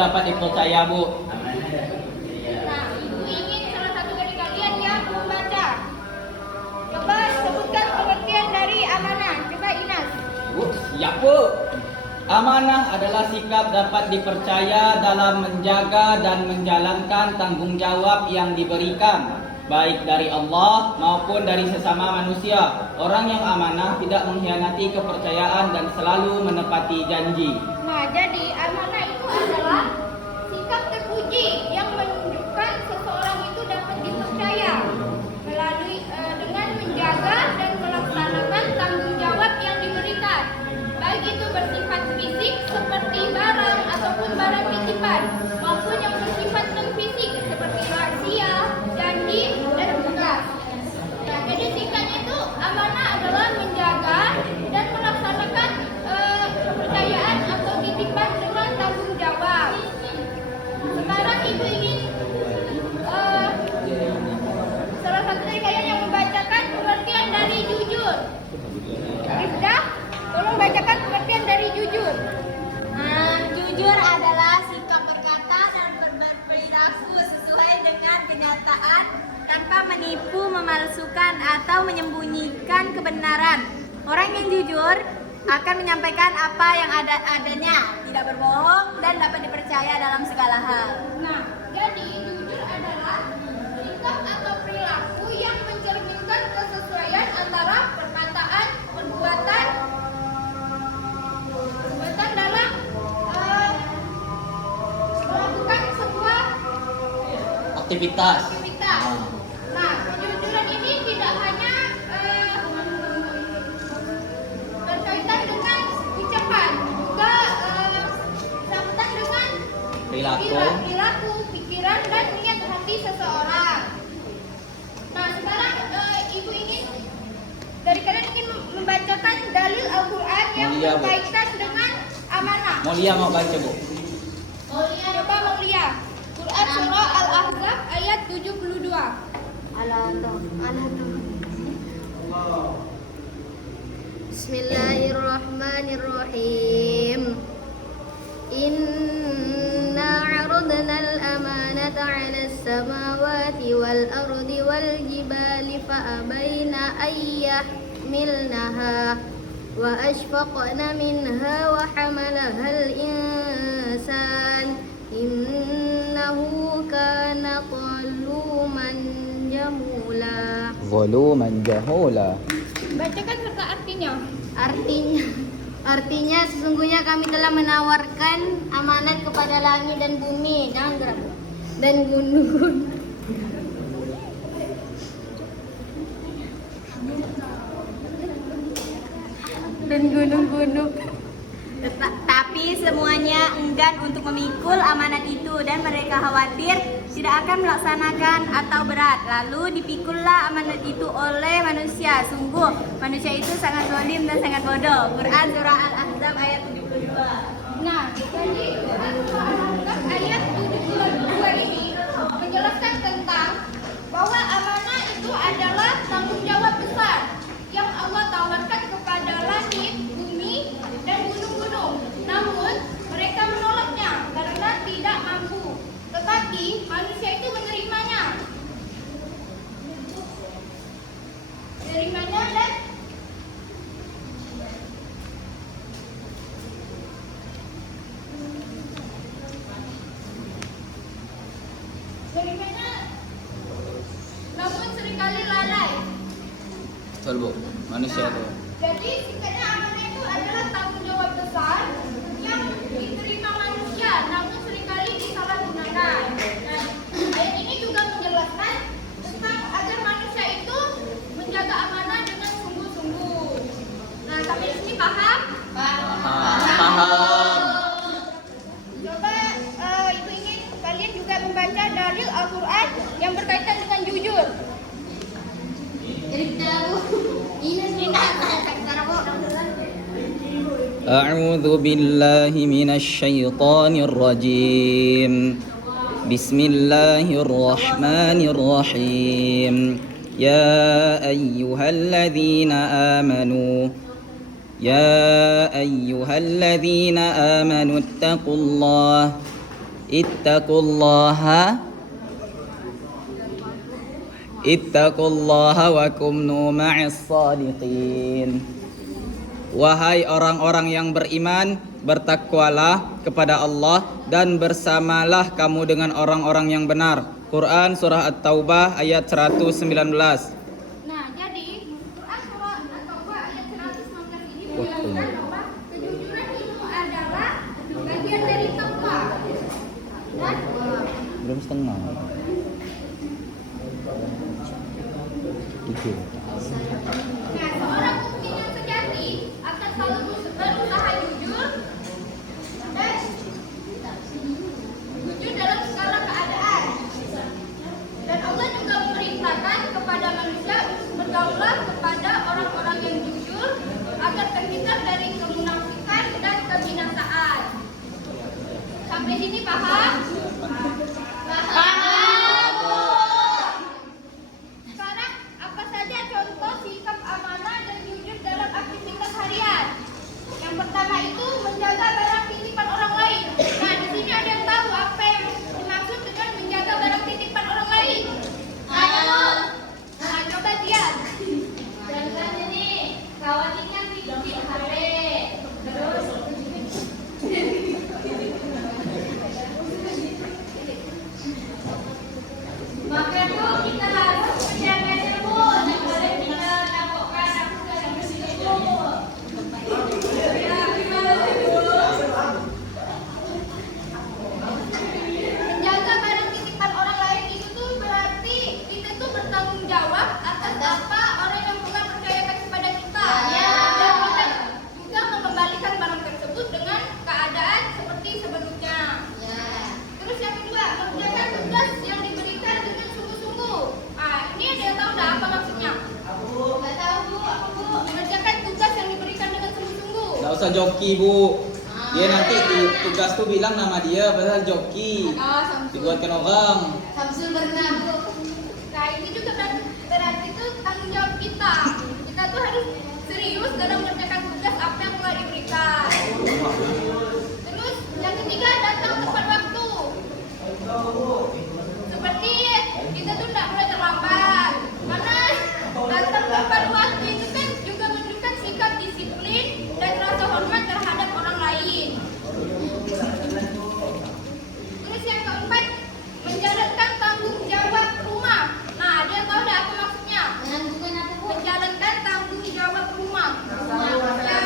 dapat dipercaya, Bu? Nah, ibu ingin salah satu dari kalian yang membaca. Coba sebutkan pengertian dari amanah. Coba Inas. Bu, siap, Bu. Amanah adalah sikap dapat dipercaya dalam menjaga dan menjalankan tanggung jawab yang diberikan, baik dari Allah maupun dari sesama manusia. Orang yang amanah tidak mengkhianati kepercayaan dan selalu menepati janji. Nah, jadi amanah itu adalah sikap terpuji yang menunjukkan seseorang itu dapat dipercaya melalui dengan menjaga dan melaksanakan tanggung jawab yang diberikan, baik itu bersifat fisik seperti barang ataupun barang titipan, maupun yang bersifat non fisik seperti rahasia, janji, dan tugas. Nah, jadi singkatnya itu amanah adalah menjaga dan melaksanakan kepercayaan atau titipan dengan tanggung jawab. Sekarang ibu ingin salah satu dari kalian yang membacakan pengertian dari jujur. Rifda, tolong bacakan pengertian dari jujur. Jujur adalah sikap berkata dan berperilaku sesuai dengan kenyataan tanpa menipu, memalsukan, atau menyembunyikan kebenaran. Orang yang jujur akan menyampaikan apa yang adanya, tidak berbohong, dan dapat dipercaya dalam segala hal. Nah, jadi jujur adalah sikap atau perilaku yang mencerminkan kesesuaian antara perkataan, perbuatan dalam melakukan sebuah Aktivitas. Nah, kejujuran ini tidak hanya berkaitan dengan ucapan, juga bersangkutan dengan perilaku, pikiran, dan niat hati seseorang. Nah, sekarang ibu ingin dari kalian ingin membacakan dalil Al-Quran yang Mulia, Bu. berkaitan dengan amanah. Mulia mau baca, Bu? Coba Mulia. Quran surah Al-Ahzab ayat 72. Bismillahirrahmanirrahim. Inna 'aradna al-amanata 'ala as-samawati wal ardi wal jibali fa abaina an yahmilnaha wa ashfaqna minha wa hamalaha al-insan innahu kana zaluman jamula. Zaluman jahula. Bacakan serta artinya. Artinya sesungguhnya kami telah menawarkan amanat kepada langit dan bumi dan gunung-gunung. Tapi semuanya enggan untuk memikul amanat itu dan mereka khawatir tidak akan melaksanakan atau berat. Lalu dipikullah amanat itu oleh manusia. Sungguh manusia itu sangat zalim dan sangat bodoh. Quran surah Al-Ahzab ayat 72. Nah, jadi Quran surah Al-Ahzab ayat 72 ini menjelaskan tentang bahwa amanah itu adalah tanggung jawab besar yang Allah tawarkan kepada langit, bumi, dan gunung-gunung. Namun mereka menolaknya karena tidak mampu. Tetapi manusia itu menerimanya dan namun seringkali lalai. Betul, Bu. Manusia tuh. Jadi singkatnya amanah itu adalah tanggung jawab besar yang diterima manusia, namun seringkali disalahgunakan. Nah, ayat ini juga menjelaskan tentang agar manusia itu menjaga amanah dengan sungguh-sungguh. Nah, sampai di sini paham? Paham. Coba ibu ingin kalian juga membaca dalil Al-Quran yang berkaitan dengan jujur. أعوذ بالله من الشيطان الرجيم بسم الله الرحمن الرحيم يا أيها الذين آمنوا اتقوا الله Ittaqullaha wa kumnu ma'is shadiqin. Wahai orang-orang yang beriman, bertakwalah kepada Allah dan bersamalah kamu dengan orang-orang yang benar. Quran surah At-Taubah ayat 119. Nah, jadi Quran surah At-Taubah ayat 119 ini menjelaskan bahwa kejujuran itu adalah bagian dari takwa. Dan Belum setengah. nah, seorang mukmin yang sejati akan selalu berusaha jujur dan jujur dalam segala keadaan. Dan Allah juga memerintahkan kepada manusia untuk bergaulah kepada orang-orang yang jujur agar terhindar dari kemunafikan dan kebinasaan. Sampai sini paham? Sekarang apa saja contoh sikap amanah dan jujur dalam aktivitas harian? Yang pertama itu menjaga barang titipan orang lain. Nah, di sini ada yang tahu apa yang dimaksud dengan menjaga barang titipan orang lain? Ayo. Nah, coba lihat. Contohnya nih, kawannya titipin HP. Terus maka tuh kita harus menjaga terus, jangan boleh kita lakukan aku sampai sini dulu. Menjaga barang titipan orang lain itu tuh berarti kita tuh bertanggung jawab atas apa orang yang bukan percayakan kepada kita. Dan kita juga mengembalikan barang tersebut dengan keadaan seperti sebelumnya. Terus yang kedua, mengerjakan tugas yang diberikan dengan sungguh-sungguh. Ini ada yang tahu nggak apa maksudnya? Nggak tahu bu, apa bu? Mengerjakan tugas yang diberikan dengan sungguh-sungguh. Nggak usah joki bu. Dia nanti tugas tuh bilang nama dia padahal joki. Dibuatkan orang. Samsul berenang bu. Nah ini juga berarti itu tanggung jawab kita. Kita tuh harus serius dalam mengerjakan tugas apa yang telah diberikan. Terus yang ketiga, datang tepat waktu. Seperti kita tuh tidak boleh terlambat. Karena datang tepat waktu itu kan juga menunjukkan sikap disiplin dan rasa hormat terhadap orang lain. Terus yang keempat, menjalankan tanggung jawab rumah. Nah, ada yang tahu tidak apa maksudnya? Menjalankan tanggung jawab rumah. Ya.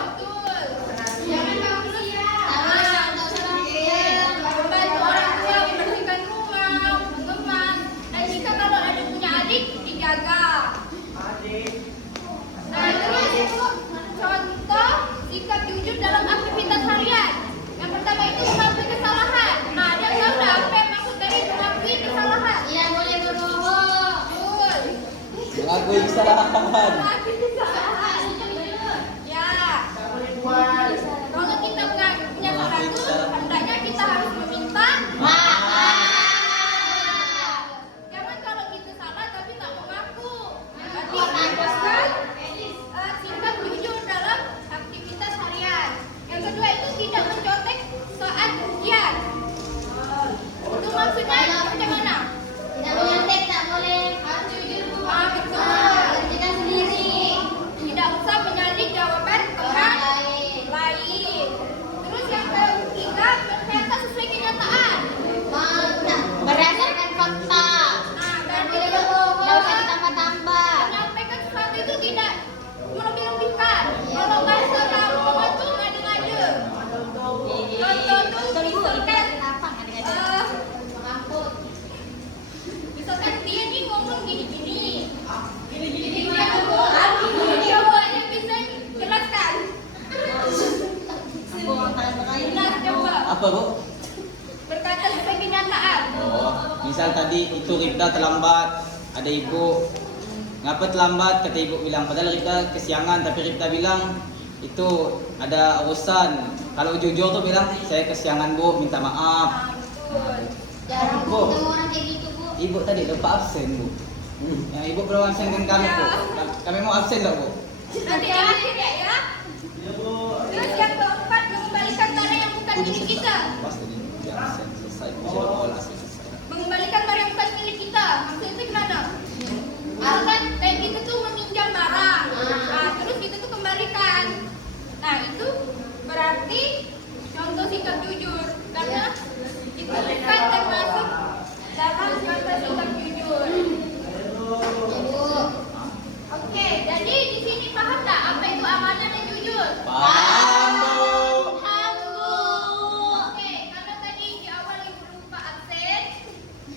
Betul. Jangan kamu membantu orang tua membersihkan rumah, mengemas, dan jika kalau ada punya adik dijaga. Nah, terus contoh sikap jujur dalam aktivitas harian. Yang pertama itu mengakui kesalahan. Nah, ada yang tahu nggak apa yang maksud dari mengakui kesalahan? Iya, boleh berbohong. Betul. Mengakui kesalahan. Mengakui kesalahan. Ya. Kalau kita punya sesuatu, hendaknya kita harus meminta maaf. Jangan kalau kita salah tapi tak mengaku. Berarti sikap jujur dalam aktivitas harian. Yang kedua itu tidak mencontek saat ujian. Itu maksudnya bagaimana? Tidak menyontek, tak boleh. Harus jujur bu. Betul. Kerjakan sendiri. Tidak usah menyalip jawaban orang lain. Terus yang ketiga, berkata sesuai kenyataan. Berdasarkan fakta. Nah, berarti Tidak usah ditambah-tambah. menyampaikan sesuatu itu tidak melebih-lebihkan. Kalau bahasa kampung itu ngade-ngade. Contoh tuh misalkan, misalkan dia nih ngomong gini-gini. Gini-gini coba yang bisa jelaskan. Nah, coba Apa bu? berkata sesuai kenyataan. Oh, misal tadi itu Rifda terlambat, ada ibu. Ngapa terlambat? Kata ibu bilang. Padahal Rifda kesiangan, tapi Rifda bilang itu ada urusan. Kalau jujur tuh bilang saya kesiangan bu, minta maaf. Betul. Jarang Bu. ketemu orang kayak gitu bu. Ibu tadi lupa absen bu. Yang ibu belum absenkan kami bu. Kami mau absen loh bu. Nanti akhir ya. Terus yang keempat, mengembalikan tanah yang bukan milik kita. bukan termasuk dalam kata sikap jujur. Oke, jadi di sini paham tak apa itu amanah dan jujur? Paham, Bu. Oke, karena tadi di awal ibu lupa absen,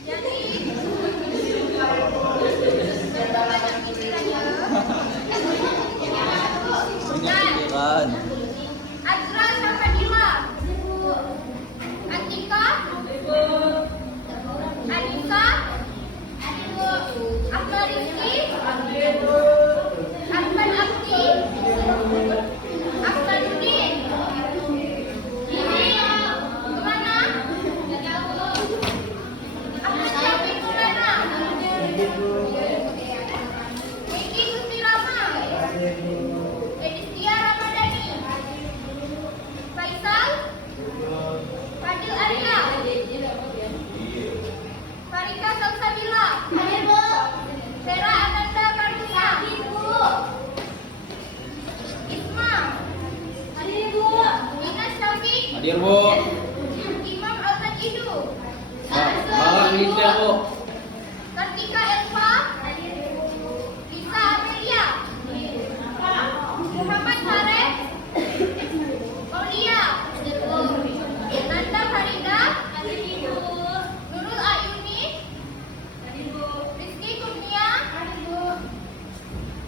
jadi banyak pikiran ya. Banyak pikiran. Azra sama Dila, Atika, Anissa, Ahmad Rizki, Ahmad Abdi, Ahsanuddin. Ini kemana? Ahmad Syafiq kemana? Vicky Gusti Rama, Edistia Ramadhani, Faisal, Fadil Arya, Farika Salsabila, Vera Ananda Karunia, Isma, Ina Syafiq, Hadir, Bu. Imam Altan Idu, Bawa Indonesia, Bu. Kartika Elva, Lisa Amelia, Muhammad Sareh, Aulia, Nanda Farida, Nurul Ayuni, Rizky Kurnia,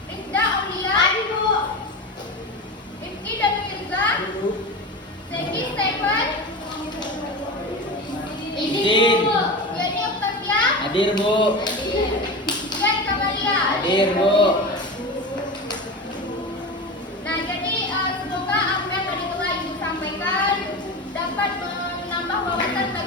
Rizda Aulia, Rifki dan Mirza, Zeki Stephen, Izin. Yani Octavia, Hadir, Bu. Yan Kamalia. Hadir, Bu. Nah, jadi semoga apa yang tadi telah Ibu sampaikan dapat menambah wawasan bagi